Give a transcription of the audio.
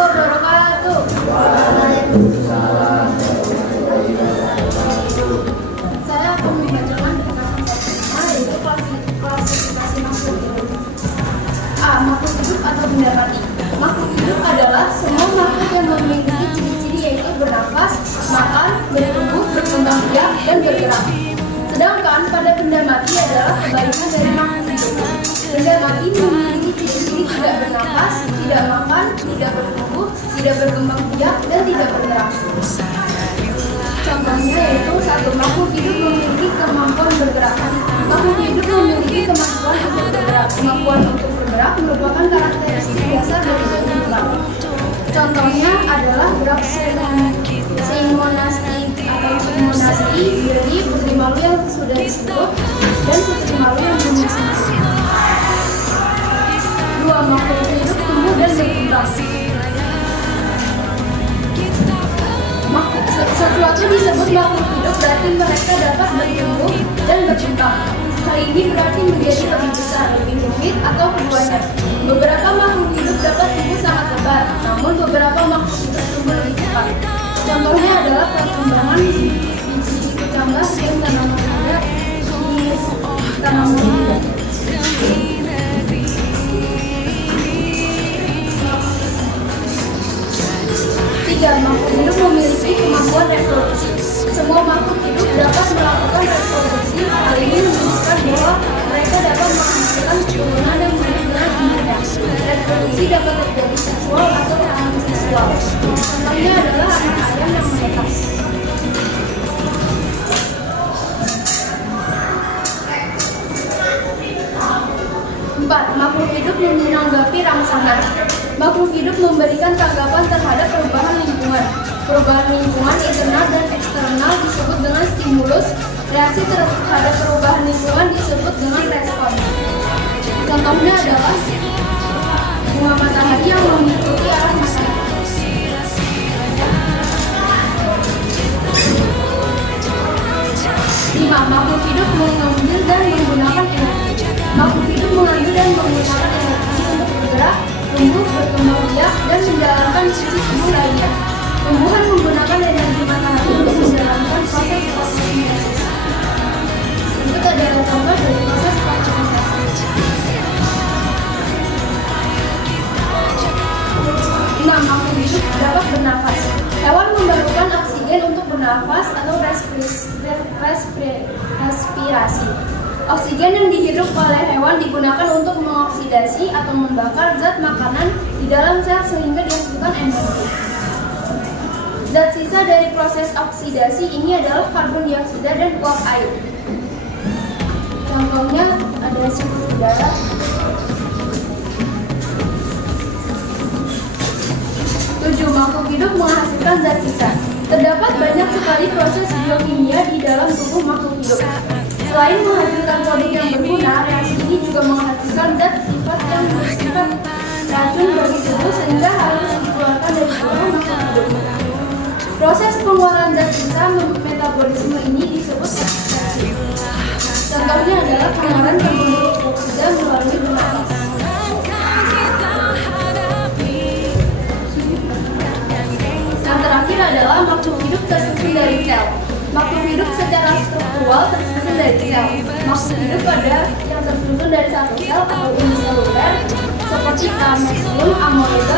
wabarakatuh. Waalaikumsalam. Saya akan membacakan ringkasan pertama, yaitu klasifikasi makhluk hidup. A. Makhluk hidup atau benda mati. Makhluk hidup adalah semua makhluk yang memiliki ciri-ciri yaitu bernafas, makan, bertumbuh, berkembang biak, dan bergerak. Sedangkan pada benda mati adalah kebalikan dari makhluk hidup. Benda mati memiliki ciri-ciri tidak bernafas, tidak makan, tidak bertumbuh, tidak berkembang biak, dan tidak bergerak. Contohnya yaitu satu, makhluk hidup memiliki kemampuan bergerak. Makhluk hidup memiliki kemampuan untuk bergerak. Kemampuan untuk bergerak merupakan karakteristik dasar dari hidup. Contohnya adalah gerak seimonasti atau simonasti, dari putri malu yang sudah disebut, dan putri malu yang belum disebut. Dua, makhluk hidup tumbuh dan berkembang. Sesuatu disebut makhluk hidup berarti mereka dapat bertumbuh dan berkembang. Hal ini berarti menjadi lebih besar, lebih rumit, atau keduanya. Beberapa makhluk hidup dapat tumbuh sangat lebar, namun beberapa makhluk hidup tumbuh lebih cepat. Contohnya adalah perkembangan biji kecambah dan tanaman muda di tanaman muda. Tiga, makhluk hidup memiliki kemampuan reproduksi. Semua makhluk hidup dapat melakukan reproduksi. Hal ini menunjukkan bahwa mereka dapat menghasilkan keturunan yang mirip dengan induknya. Reproduksi dapat terjadi seksual atau non-seksual. Contohnya adalah anak ayam yang menetas. Empat, makhluk hidup menanggapi rangsangan. Makhluk hidup memberikan tanggapan terhadap perubahan lingkungan. Perubahan lingkungan internal dan eksternal disebut dengan stimulus. Reaksi terhadap perubahan lingkungan disebut dengan respon. Contohnya adalah bunga matahari yang mengikuti arah matahari. 5. Makhluk hidup mengambil dan menggunakan energi. Makhluk hidup mengambil dan menggunakan energi untuk bergerak, tumbuh, berkembang biak, dan menjalankan fungsi tubuh lainnya. Tumbuhan menggunakan energi matahari untuk menjalankan proses fotosintesis. Berikut adalah contoh dari proses fotosintesis. 6. Makhluk hidup dapat bernafas. Hewan memerlukan oksigen untuk bernafas atau respirasi. Oksigen yang dihirup oleh hewan digunakan untuk mengoksidasi atau membakar zat makanan di dalam sel sehingga dihasilkan energi. Zat sisa dari proses oksidasi ini adalah karbon dioksida dan uap air. Contohnya ada sifat udara. 7. Makhluk hidup menghasilkan zat sisa. Terdapat banyak sekali proses biokimia di dalam tubuh makhluk hidup. Selain menghasilkan produk yang berguna, reaksi ini juga menghasilkan zat sifat yang bersifat racun bagi tubuh sehingga harus dikeluarkan dari tubuh makhluk hidup. Proses pengeluaran zat sisa metabolisme ini disebut oksidatif. Contohnya adalah pengeluaran karbon dioksida melalui bernafas. Yang terakhir adalah makhluk hidup tersusun dari sel. Makhluk hidup secara struktural tersusun dari sel. Makhluk hidup ada yang tersusun dari satu sel atau uniseluler seperti Camexilum, Amoeba,